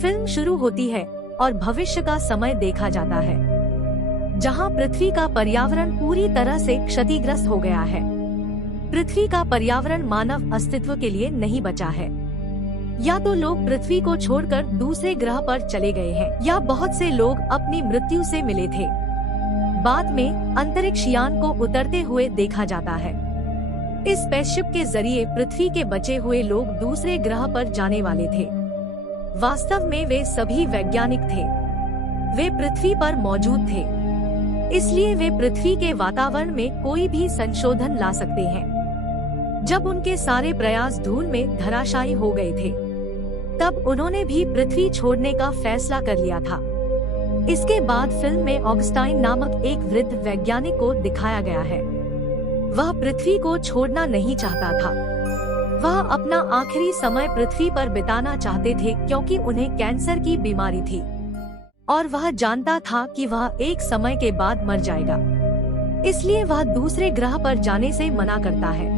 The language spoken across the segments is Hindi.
फिल्म शुरू होती है और भविष्य का समय देखा जाता है, जहां पृथ्वी का पर्यावरण पूरी तरह से क्षतिग्रस्त हो गया है। पृथ्वी का पर्यावरण मानव अस्तित्व के लिए नहीं बचा है। या तो लोग पृथ्वी को छोड़कर दूसरे ग्रह पर चले गए हैं, या बहुत से लोग अपनी मृत्यु से मिले थे। बाद में अंतरिक्ष यान को उतरते हुए देखा जाता है। इस स्पेसशिप के जरिए पृथ्वी के बचे हुए लोग दूसरे ग्रह पर जाने वाले थे। वास्तव में वे सभी वैज्ञानिक थे। वे पृथ्वी पर मौजूद थे, इसलिए वे पृथ्वी के वातावरण में कोई भी संशोधन ला सकते हैं। जब उनके सारे प्रयास धूल में धराशायी हो गए थे, तब उन्होंने भी पृथ्वी छोड़ने का फैसला कर लिया था। इसके बाद फिल्म में ऑगस्टाइन नामक एक वृद्ध वैज्ञानिक को दिखाया गया है। वह पृथ्वी को छोड़ना नहीं चाहता था। वह अपना आखिरी समय पृथ्वी पर बिताना चाहते थे, क्योंकि उन्हें कैंसर की बीमारी थी और वह जानता था कि वह एक समय के बाद मर जाएगा। इसलिए वह दूसरे ग्रह पर जाने से मना करता है।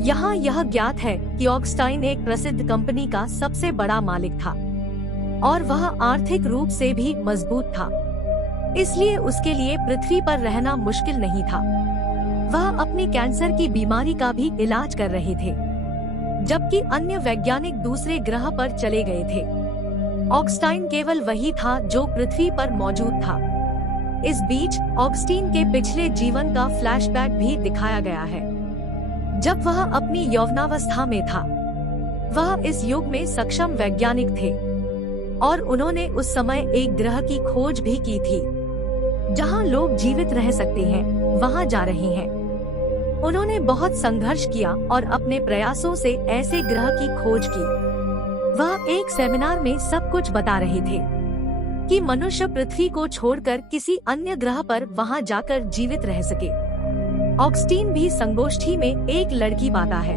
यहाँ यह ज्ञात है कि ऑगस्टाइन एक प्रसिद्ध कंपनी का सबसे बड़ा मालिक था और वह आर्थिक रूप से भी मजबूत था। इसलिए उसके लिए पृथ्वी पर रहना मुश्किल नहीं था। वह अपनी कैंसर की बीमारी का भी इलाज कर रहे थे, जबकि अन्य वैज्ञानिक दूसरे ग्रह पर चले गए थे। ऑगस्टाइन केवल वही था जो पृथ्वी पर मौजूद था। इस बीच ऑगस्टीन के पिछले जीवन का फ्लैशबैक भी दिखाया गया है। जब वह अपनी यौवनावस्था में था, वह इस युग में सक्षम वैज्ञानिक थे और उन्होंने उस समय एक ग्रह की खोज भी की थी जहां लोग जीवित रह सकते हैं। वहां जा रहे हैं। उन्होंने बहुत संघर्ष किया और अपने प्रयासों से ऐसे ग्रह की खोज की। वह एक सेमिनार में सब कुछ बता रहे थे कि मनुष्य पृथ्वी को छोड़कर किसी अन्य ग्रह पर वहां जाकर जीवित रह सके। ऑगस्टीन भी संगोष्ठी में एक लड़की पाता है।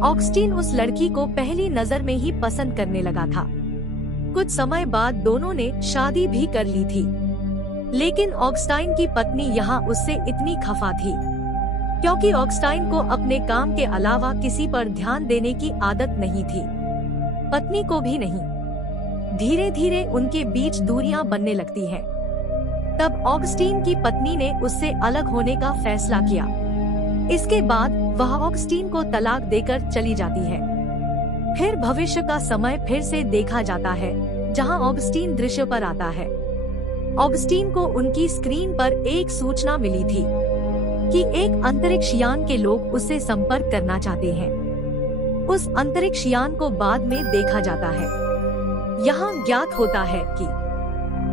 ऑगस्टीन उस लड़की को पहली नजर में ही पसंद करने लगा था। कुछ समय बाद दोनों ने शादी भी कर ली थी, लेकिन ऑगस्टाइन की पत्नी यहाँ उससे इतनी खफा थी, क्योंकि ऑगस्टाइन को अपने काम के अलावा किसी पर ध्यान देने की आदत नहीं थी, पत्नी को भी नहीं। धीरे धीरे उनके बीच दूरियां बनने लगती हैं। तब ऑगस्टीन की पत्नी ने उससे अलग होने का फैसला किया। इसके बाद वह ऑगस्टीन को तलाक देकर चली जाती है। फिर भविष्य का समय फिर से देखा जाता है, जहां ऑगस्टीन दृश्य पर आता है। ऑगस्टीन को उनकी स्क्रीन पर एक सूचना मिली थी कि एक अंतरिक्ष यान के लोग उससे संपर्क करना चाहते हैं। उस अंतरिक्ष यान को बाद में देखा जाता है। यहाँ ज्ञात होता है कि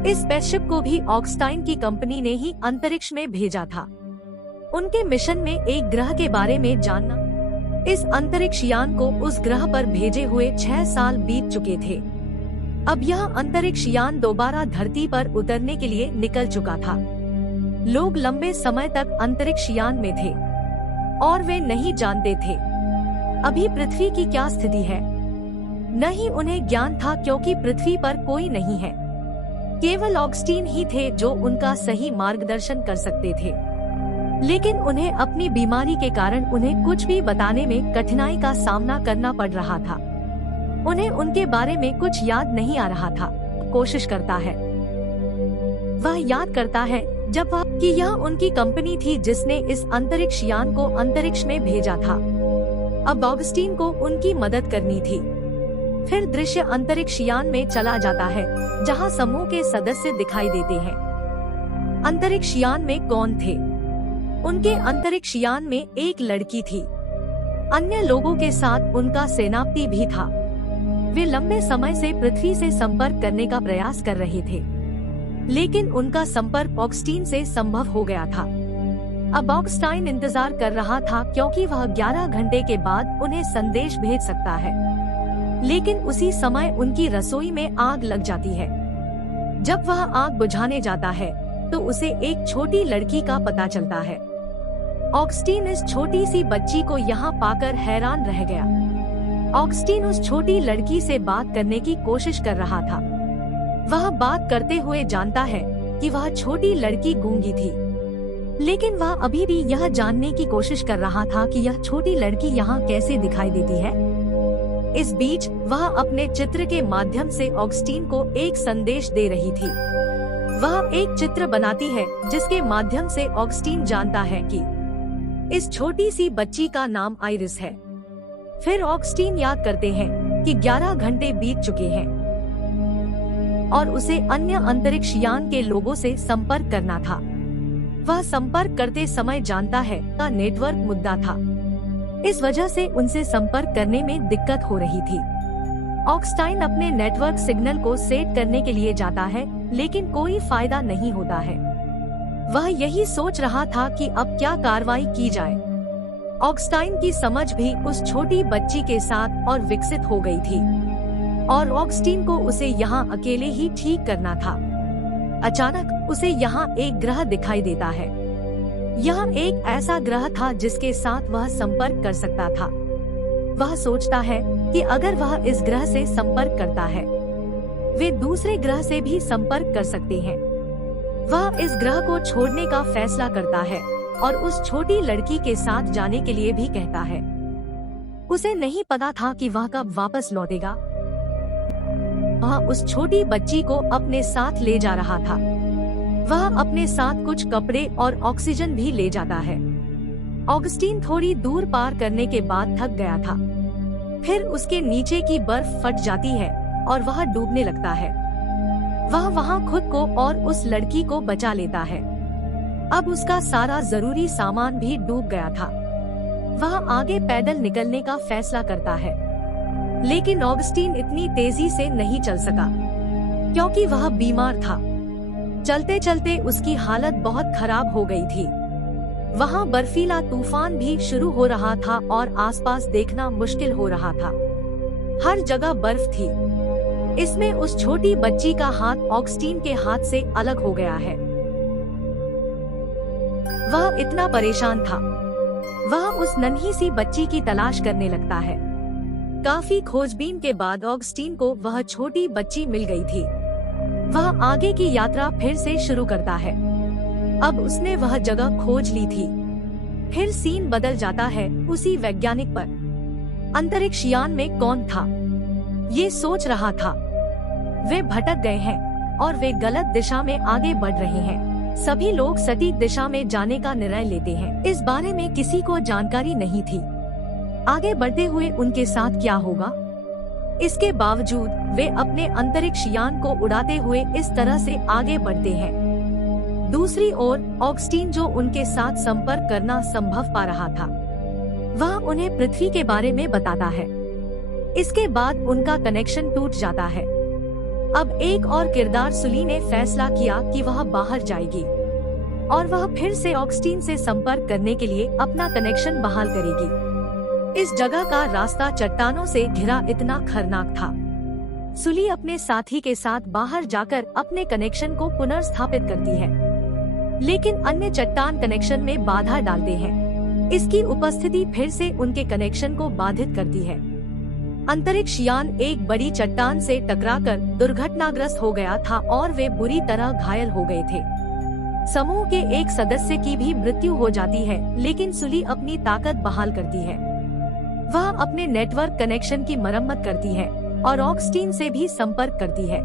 इस स्पेसशिप को भी ऑगस्टाइन की कंपनी ने ही अंतरिक्ष में भेजा था। उनके मिशन में एक ग्रह के बारे में जानना। इस अंतरिक्ष यान को उस ग्रह पर भेजे हुए 6 साल बीत चुके थे। अब यह अंतरिक्ष यान दोबारा धरती पर उतरने के लिए निकल चुका था। लोग लंबे समय तक अंतरिक्ष यान में थे और वे नहीं जानते थे अभी पृथ्वी की क्या स्थिति है। न ही उन्हें ज्ञान था, क्योंकि पृथ्वी पर कोई नहीं है। केवल ऑगस्टीन ही थे जो उनका सही मार्गदर्शन कर सकते थे। लेकिन उन्हें अपनी बीमारी के कारण उन्हें कुछ भी बताने में कठिनाई का सामना करना पड़ रहा था। उन्हें उनके बारे में कुछ याद नहीं आ रहा था। कोशिश करता है, वह याद करता है जब वह कि यह उनकी कंपनी थी जिसने इस अंतरिक्ष यान को अंतरिक्ष में भेजा था। अब ऑगस्टीन को उनकी मदद करनी थी। फिर दृश्य अंतरिक्ष यान में चला जाता है, जहां समूह के सदस्य दिखाई देते हैं। अंतरिक्ष यान में कौन थे? उनके अंतरिक्ष यान में एक लड़की थी। अन्य लोगों के साथ उनका सेनापति भी था। वे लंबे समय से पृथ्वी से संपर्क करने का प्रयास कर रहे थे, लेकिन उनका संपर्क ऑगस्टीन से संभव हो गया था। अब ऑगस्टाइन इंतजार कर रहा था, क्योंकि वह 11 घंटे के बाद उन्हें संदेश भेज सकता है। लेकिन उसी समय उनकी रसोई में आग लग जाती है। जब वह आग बुझाने जाता है तो उसे एक छोटी लड़की का पता चलता है। ऑगस्टीन इस छोटी सी बच्ची को यहाँ पाकर हैरान रह गया। ऑगस्टीन उस छोटी लड़की से बात करने की कोशिश कर रहा था। वह बात करते हुए जानता है कि वह छोटी लड़की गूंगी थी, लेकिन वह अभी भी यह जानने की कोशिश कर रहा था कि यह छोटी लड़की यहाँ कैसे दिखाई देती है। इस बीच वह अपने चित्र के माध्यम से ऑगस्टीन को एक संदेश दे रही थी। वह एक चित्र बनाती है जिसके माध्यम से ऑगस्टीन जानता है कि इस छोटी सी बच्ची का नाम आइरिस है। फिर ऑगस्टीन याद करते हैं कि 11 घंटे बीत चुके हैं और उसे अन्य अंतरिक्ष यान के लोगों से संपर्क करना था। वह संपर्क करते समय जानता है का नेटवर्क मुद्दा था। इस वजह से उनसे संपर्क करने में दिक्कत हो रही थी। ऑगस्टाइन अपने नेटवर्क सिग्नल को सेट करने के लिए जाता है, लेकिन कोई फायदा नहीं होता है। वह यही सोच रहा था कि अब क्या कार्रवाई की जाए। ऑगस्टाइन की समझ भी उस छोटी बच्ची के साथ और विकसित हो गई थी और ऑगस्टीन को उसे यहाँ अकेले ही ठीक करना था। अचानक उसे यहाँ एक ग्रह दिखाई देता है। यह एक ऐसा ग्रह था जिसके साथ वह संपर्क कर सकता था। वह सोचता है कि अगर वह इस ग्रह से संपर्क करता है, वे दूसरे ग्रह से भी संपर्क कर सकते हैं। वह इस ग्रह को छोड़ने का फैसला करता है और उस छोटी लड़की के साथ जाने के लिए भी कहता है। उसे नहीं पता था कि वह कब वापस लौटेगा। वह उस छोटी बच्ची को अपने साथ ले जा रहा था। वह अपने साथ कुछ कपड़े और ऑक्सीजन भी ले जाता है। ऑगस्टीन थोड़ी दूर पार करने के बाद थक गया था। फिर उसके नीचे की बर्फ फट जाती है और वह डूबने लगता है। वह वहाँ खुद को और उस लड़की को बचा लेता है। अब उसका सारा जरूरी सामान भी डूब गया था। वह आगे पैदल निकलने का फैसला करता है, लेकिन ऑगस्टीन इतनी तेजी से नहीं चल सका क्योंकि वह बीमार था। चलते चलते उसकी हालत बहुत खराब हो गई थी। वहाँ बर्फीला तूफान भी शुरू हो रहा था और आसपास देखना मुश्किल हो रहा था। हर जगह बर्फ थी। इसमें उस छोटी बच्ची का हाथ ऑगस्टीन के हाथ से अलग हो गया है। वह इतना परेशान था। वह उस नन्ही सी बच्ची की तलाश करने लगता है। काफी खोजबीन के बाद ऑगस्टीन को वह छोटी बच्ची मिल गई थी। वह आगे की यात्रा फिर से शुरू करता है। अब उसने वह जगह खोज ली थी। फिर सीन बदल जाता है उसी वैज्ञानिक पर। अंतरिक्ष यान में कौन था? ये सोच रहा था। वे भटक गए हैं और वे गलत दिशा में आगे बढ़ रहे हैं। सभी लोग सटीक दिशा में जाने का निर्णय लेते हैं। इस बारे में किसी को जानकारी नहीं थी। आगे बढ़ते हुए उनके साथ क्या होगा? इसके बावजूद वे अपने अंतरिक्ष यान को उड़ाते हुए इस तरह से आगे बढ़ते हैं। दूसरी ओर ऑगस्टीन, जो उनके साथ संपर्क करना संभव पा रहा था, वह उन्हें पृथ्वी के बारे में बताता है। इसके बाद उनका कनेक्शन टूट जाता है। अब एक और किरदार सुली ने फैसला किया कि वह बाहर जाएगी और वह फिर से ऑगस्टीन से संपर्क करने के लिए अपना कनेक्शन बहाल करेगी। इस जगह का रास्ता चट्टानों से घिरा इतना खतरनाक था। सुली अपने साथी के साथ बाहर जाकर अपने कनेक्शन को पुनर्स्थापित करती है, लेकिन अन्य चट्टान कनेक्शन में बाधा डालते हैं। इसकी उपस्थिति फिर से उनके कनेक्शन को बाधित करती है। अंतरिक्ष यान एक बड़ी चट्टान से टकराकर दुर्घटनाग्रस्त हो गया था और वे बुरी तरह घायल हो गए थे। समूह के एक सदस्य की भी मृत्यु हो जाती है, लेकिन सुली अपनी ताकत बहाल करती है। वह अपने नेटवर्क कनेक्शन की मरम्मत करती है और ऑगस्टीन से भी संपर्क करती है।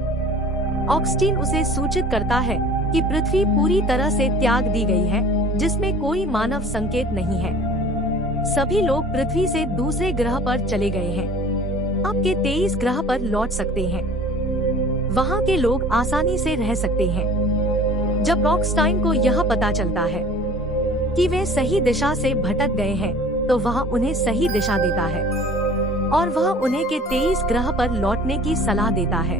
ऑगस्टीन उसे सूचित करता है कि पृथ्वी पूरी तरह से त्याग दी गई है, जिसमें कोई मानव संकेत नहीं है। सभी लोग पृथ्वी से दूसरे ग्रह पर चले गए हैं। आपके 23 ग्रह पर लौट सकते हैं। वहाँ के लोग आसानी से रह सकते हैं। जब ऑगस्टाइन को यह पता चलता है कि वे सही दिशा से भटक गए हैं, तो वह उन्हें सही दिशा देता है और वह उन्हें के 23 ग्रह पर लौटने की सलाह देता है।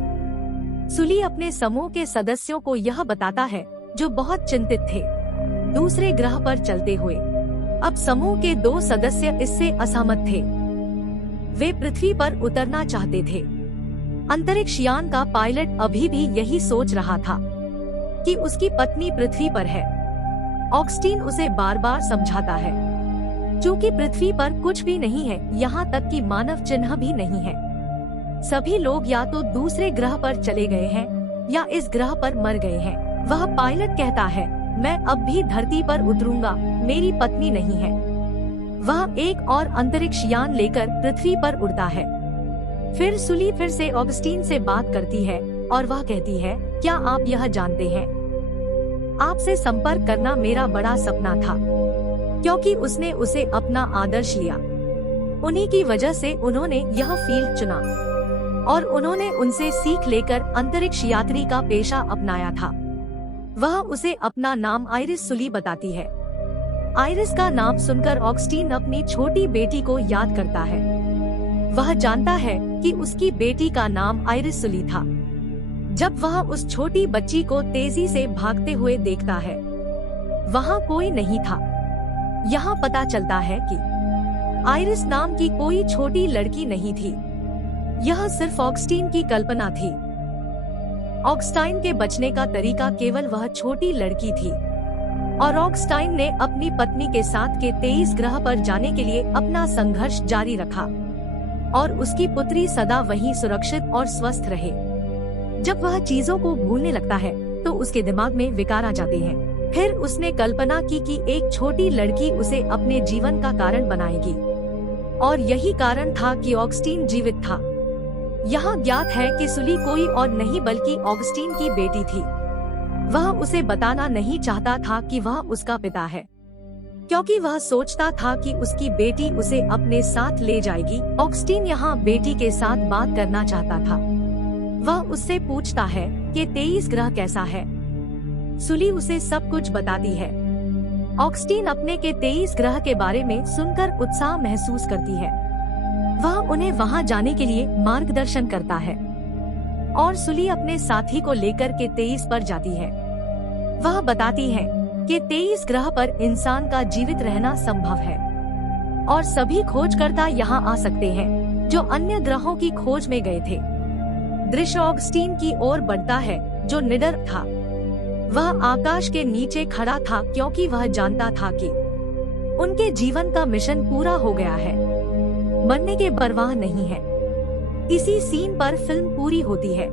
सुली अपने समूह के सदस्यों को यह बताता है, जो बहुत चिंतित थे दूसरे ग्रह पर चलते हुए। अब समूह के 2 सदस्य इससे असहमत थे। वे पृथ्वी पर उतरना चाहते थे। अंतरिक्ष यान का पायलट अभी भी यही सोच रहा था कि उसकी पत्नी पृथ्वी पर है। ऑगस्टीन उसे बार बार समझाता है, चूँकि पृथ्वी पर कुछ भी नहीं है, यहाँ तक कि मानव चिन्ह भी नहीं है। सभी लोग या तो दूसरे ग्रह पर चले गए हैं या इस ग्रह पर मर गए हैं। वह पायलट कहता है, मैं अब भी धरती पर उतरूंगा, मेरी पत्नी नहीं है। वह एक और अंतरिक्ष यान लेकर पृथ्वी पर उड़ता है। फिर सुली फिर से ऑगस्टीन से बात करती है और वह कहती है, क्या आप यह जानते हैं, आपसे संपर्क करना मेरा बड़ा सपना था, क्योंकि उसने उसे अपना आदर्श लिया। उन्हीं की वजह से उन्होंने यह फील्ड चुना और उन्होंने उनसे सीख लेकर अंतरिक्ष यात्री का पेशा अपनाया था। वह उसे अपना नाम आइरिस सुली बताती है। आइरिस का नाम सुनकर ऑगस्टीन अपनी छोटी बेटी को याद करता है। वह जानता है कि उसकी बेटी का नाम आइरिस सुली था। जब वह उस छोटी बच्ची को तेजी से भागते हुए देखता है, वहाँ कोई नहीं था। यहाँ पता चलता है कि आइरिस नाम की कोई छोटी लड़की नहीं थी, यह सिर्फ ऑगस्टीन की कल्पना थी। ऑगस्टाइन के बचने का तरीका केवल वह छोटी लड़की थी और ऑगस्टाइन ने अपनी पत्नी के साथ के 23 ग्रह पर जाने के लिए अपना संघर्ष जारी रखा और उसकी पुत्री सदा वहीं सुरक्षित और स्वस्थ रहे। जब वह चीजों को भूलने लगता है तो उसके दिमाग में विकार आ जाते हैं। फिर उसने कल्पना की कि एक छोटी लड़की उसे अपने जीवन का कारण बनाएगी और यही कारण था कि ऑगस्टीन जीवित था। यहाँ ज्ञात है कि सुली कोई और नहीं बल्कि ऑगस्टीन की बेटी थी। वह उसे बताना नहीं चाहता था कि वह उसका पिता है, क्योंकि वह सोचता था कि उसकी बेटी उसे अपने साथ ले जाएगी। ऑगस्टीन यहाँ बेटी के साथ बात करना चाहता था। वह उससे पूछता है कि 23 ग्रह कैसा है। सुली उसे सब कुछ बताती है। ऑगस्टीन अपने के 23 ग्रह के बारे में सुनकर उत्साह महसूस करती है। वह उन्हें वहां जाने के लिए मार्गदर्शन करता है और सुली अपने साथी को लेकर के 23 पर जाती है। वह बताती है कि 23 ग्रह पर इंसान का जीवित रहना संभव है और सभी खोजकर्ता यहाँ आ सकते हैं जो अन्य ग्रहों की खोज में गए थे। दृश्य ऑगस्टीन की ओर बढ़ता है, जो निडर था। वह आकाश के नीचे खड़ा था क्योंकि वह जानता था कि उनके जीवन का मिशन पूरा हो गया है। मरने के परवाह नहीं है। इसी सीन पर फिल्म पूरी होती है।